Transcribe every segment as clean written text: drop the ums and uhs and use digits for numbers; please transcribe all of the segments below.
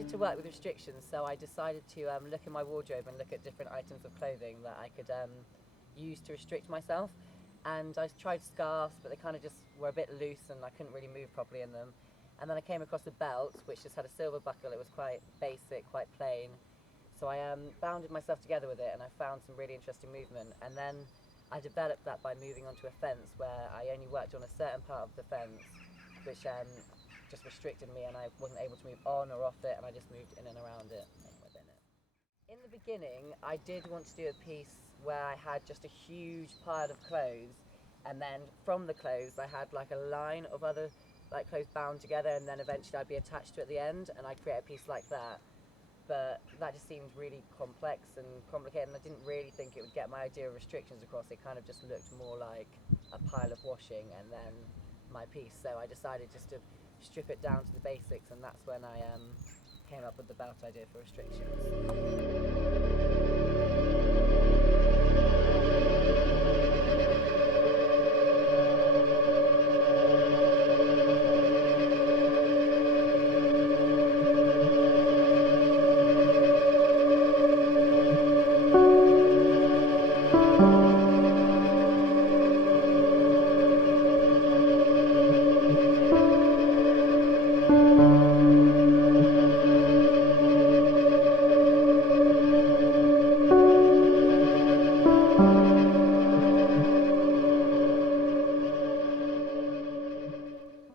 wanted to work with restrictions, so I decided to look in my wardrobe and look at different items of clothing that I could use to restrict myself. And I tried scarves, but they kind of just were a bit loose and I couldn't really move properly in them. And then I came across a belt which just had a silver buckle. It was quite basic, quite plain. So I bounded myself together with it and I found some really interesting movement. And then I developed that by moving onto a fence where I only worked on a certain part of the fence, which just restricted me and I wasn't able to move on or off it, and I just moved in and around it and within it. In the beginning, I did want to do a piece where I had just a huge pile of clothes, and then from the clothes I had like a line of other clothes bound together, and then eventually I'd be attached to it at the end and I'd create a piece like that. But that just seemed really complex and complicated, and I didn't really think it would get my idea of restrictions across. It kind of just looked more like a pile of washing and then my piece. So I decided just to strip it down to the basics, and that's when I came up with the belt idea for restrictions.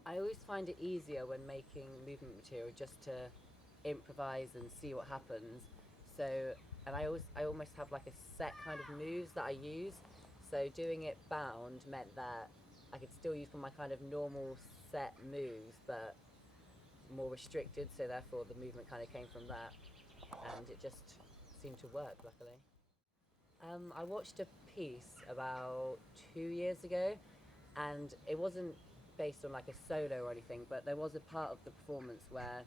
I find it easier when making movement material just to improvise and see what happens. So, and I almost have like a set kind of moves that I use. So doing it bound meant that I could still use my kind of normal set moves, but more restricted. So therefore, the movement kind of came from that, and it just seemed to work, luckily. I watched a piece about 2 years ago, and it wasn't based on like a solo or anything, but there was a part of the performance where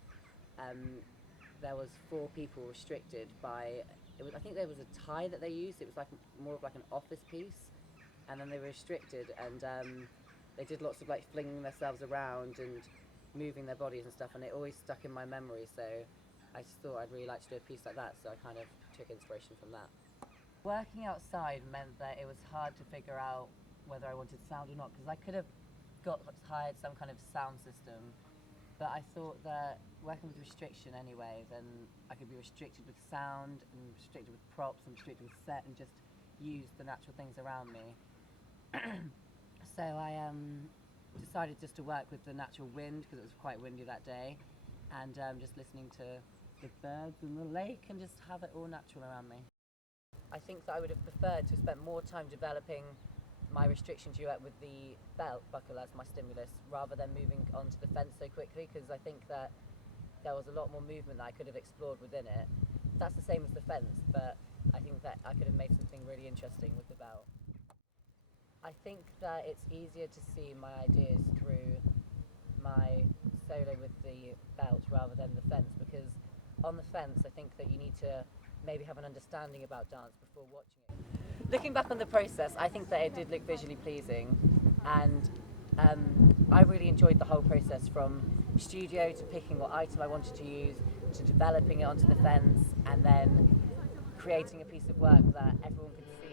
there was 4 people restricted by, I think there was a tie that they used. It was like more of like an office piece, and then they were restricted, and they did lots of like flinging themselves around and moving their bodies and stuff, and it always stuck in my memory. So I just thought I'd really like to do a piece like that, so I kind of took inspiration from that. Working outside meant that it was hard to figure out whether I wanted sound or not, because I could have hired some kind of sound system, but I thought that working with restriction anyway, then I could be restricted with sound and restricted with props and restricted with set, and just use the natural things around me. So I decided just to work with the natural wind, because it was quite windy that day, and just listening to the birds and the lake and just have it all natural around me. I think that I would have preferred to spend more time developing my restriction duet with the belt buckle as my stimulus, rather than moving onto the fence so quickly, because I think that there was a lot more movement that I could have explored within it. That's the same as the fence, but I think that I could have made something really interesting with the belt. I think that it's easier to see my ideas through my solo with the belt rather than the fence, because on the fence I think that you need to maybe have an understanding about dance before watching it. Looking back on the process, I think that it did look visually pleasing, and I really enjoyed the whole process, from studio to picking what item I wanted to use, to developing it onto the fence, and then creating a piece of work that everyone could see.